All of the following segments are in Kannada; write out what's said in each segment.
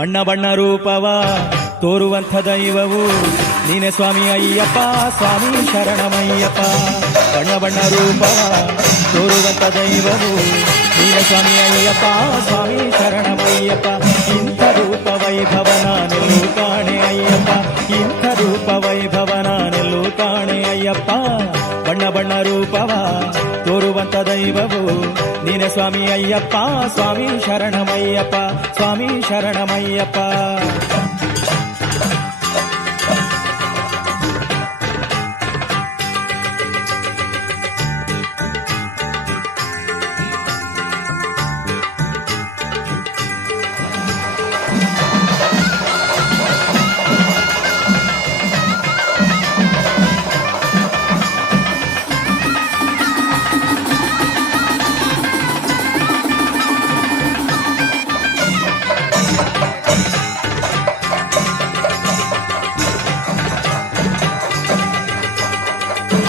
ಬಣ್ಣ ಬಣ್ಣ ರೂಪವ ತೋರುವಂಥ ದೈವವು ನೀನೆ ಸ್ವಾಮಿ ಅಯ್ಯಪ್ಪ, ಸ್ವಾಮಿ ಶರಣಮಯ್ಯಪ್ಪ. ಬಣ್ಣ ಬಣ್ಣ ರೂಪವ ತೋರುವಂಥ ದೈವವು ನೀನೆ ಸ್ವಾಮಿ ಅಯ್ಯಪ್ಪ, ಸ್ವಾಮಿ ಶರಣಮಯ್ಯಪ್ಪ. ಇಂಥ ರೂಪ ವೈಭವ ನಾನೆಲ್ಲೂ ಕಾಣೆ ಅಯ್ಯಪ್ಪ, ಇಂಥ ರೂಪ ವೈಭವ ನಾನೆಲ್ಲೂ ಕಾಣೆ ಅಯ್ಯಪ್ಪ. ಬಣ್ಣ ಬಣ್ಣ ರೂಪವ ತೋರುವಂಥ ದೈವವು ನೀನೆ ಸ್ವಾಮಿ ಅಯ್ಯಪ್ಪ, ಸ್ವಾಮಿ ಶರಣಮಯ್ಯಪ್ಪ, ಸ್ವಾಮಿ ಶರಣಮಯ್ಯಪ್ಪ.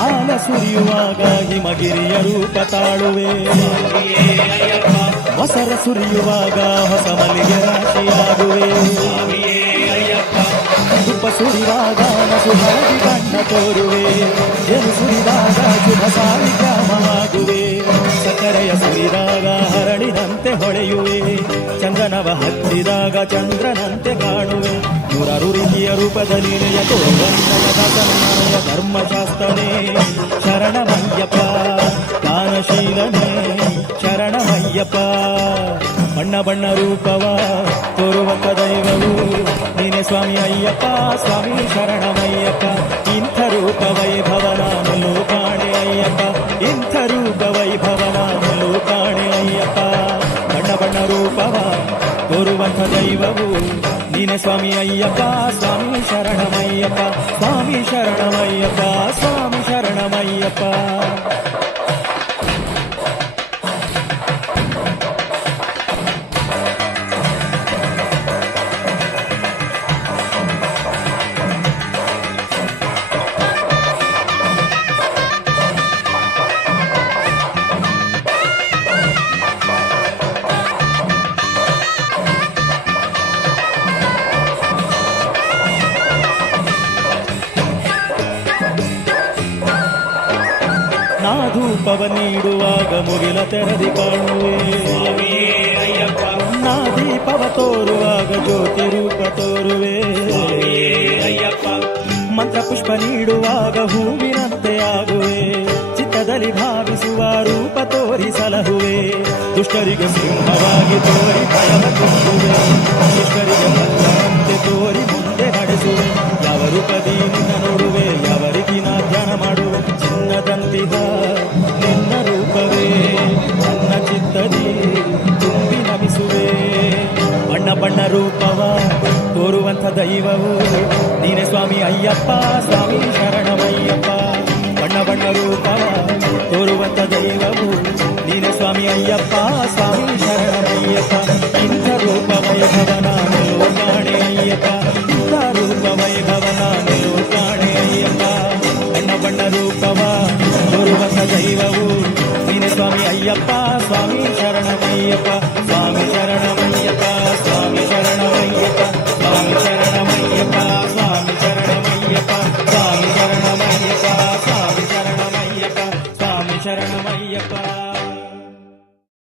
ಆಲ ಸುರಿಯುವಾಗ ಹಿಮಗಿರಿಯ ರೂಪ ತಾಳುವೆ, ಮೊಸರ ಸುರಿಯುವಾಗ ಹೊಸ ಮಲ್ಲಿಗೆ ರಾಶಿಯಾಗುವೆ. ತುಪ್ಪ ಸುರಿವಾಗ ನಸುಹಾಗಿ ಬಣ್ಣ ತೋರುವೆ, ಜೇನು ಸುರಿದಾಗ ಶುಭ ಸಾಲಿಗ್ರಾಮವಾಗುವೆ. ಸಕ್ಕರೆಯ ಸುರಿದಾಗ ಹರಳಿನಂತೆ ಹೊಳೆಯುವೆ, ಚಂದನವ ಹಚ್ಚಿದಾಗ ಚಂದ್ರನಂತೆ ಕಾಣುವೆ. ನೂರಾರು ರೀತಿಯ ರೂಪದಲ್ಲಿ ತೋರಣಯ ಧರ್ಮಶಾಸ್ತ್ರನೇ ಶರಣಮಯ್ಯಪ್ಪ, ದಾನಶೀಲನೇ ಶರಣಮಯ್ಯಪ್ಪ. ಬಣ್ಣ ಬಣ್ಣ ರೂಪವ ತೋರುವಂಥ ದೈವವು ನೀನೆ ಸ್ವಾಮಿ ಅಯ್ಯಪ್ಪ, ಸ್ವಾಮಿ ಶರಣಮಯ್ಯಪ್ಪ. ಇಂಥ ರೂಪ ವೈಭವ ನಾನೆಲ್ಲೂ ಕಾಣೆ ಅಯ್ಯಪ್ಪ, ಇಂಥ ರೂಪ ವೈಭವ ನಾನೆಲ್ಲೂ ಕಾಣೆ ಅಯ್ಯಪ್ಪ. ಬಣ್ಣ ಬಣ್ಣ ರೂಪವ ತೋರುವಂಥ ದೈವವು ನೀನೆ ಸ್ವಾಮಿ ಅಯ್ಯಪ್ಪ, ಸ್ವಾಮಿ ಶರಣಮಯ್ಯಪ್ಪ, ಸ್ವಾಮಿ ಶರಣಮಯ್ಯಪ್ಪ, ಸ್ವಾಮಿ ಶರಣಮಯ್ಯಪ್ಪ. ನಾ ಧೂಪವ ನೀಡುವಾಗ ಮುಗಿಲ ತೆರದಿ ಕಾಣುವೆ, ನಾ ದೀಪವ ತೋರುವಾಗ ಜ್ಯೋತಿ ರೂಪ ತೋರುವೆ. ಮಂತ್ರ ಪುಷ್ಪ ನೀಡುವಾಗ ಹೂವಿನಂತೆ ಆಗುವೆ, ಚಿತ್ತದಲ್ಲಿ ಭಾವಿಸುವ ರೂಪ ತೋರಿ ಸಲಹುವೆ. ದುಷ್ಟರಿಗೆ ಸಿಂಹವಾಗಿ ತೋರಿ ಭಯವ ತುಂಬುವೆ, ಶಿಷ್ಟರಿಗೆ ಭದ್ರಂತೆ ತೋರಿ ಮುಂದೆ ನಡೆಸುವೆ. ಯಾವ ರೂಪದಿ ನಿನ್ನ ನೋಡುವೆ, ಯಾವ ರೀತಿ ನಾ ಧ್ಯಾನ ಮಾಡುವೆ. ಚಿನ್ನದಂತಿದ ನಿನ್ನ ರೂಪವೇ ನನ್ನ ಚಿತ್ತದಿ ತುಂಬಿ ನಮಿಸುವೆ. ಬಣ್ಣ ಬಣ್ಣ ರೂಪವ ತೋರುವಂಥ ದೈವವು ನೀನೆ ಸ್ವಾಮಿ ಅಯ್ಯಪ್ಪ, ಸ್ವಾಮಿ ಶರಣಮಯ್ಯಪ್ಪ. ಬಣ್ಣ ಬಣ್ಣ ರೂಪವ ತೋರುವಂಥ ದೈವವು ನೀನೆ ಸ್ವಾಮಿ ಅಯ್ಯಪ್ಪ, ಸ್ವಾಮಿ ಶರಣಮಯ್ಯಪ್ಪ. ಇಂಥ ರೂಪ ವೈಭವ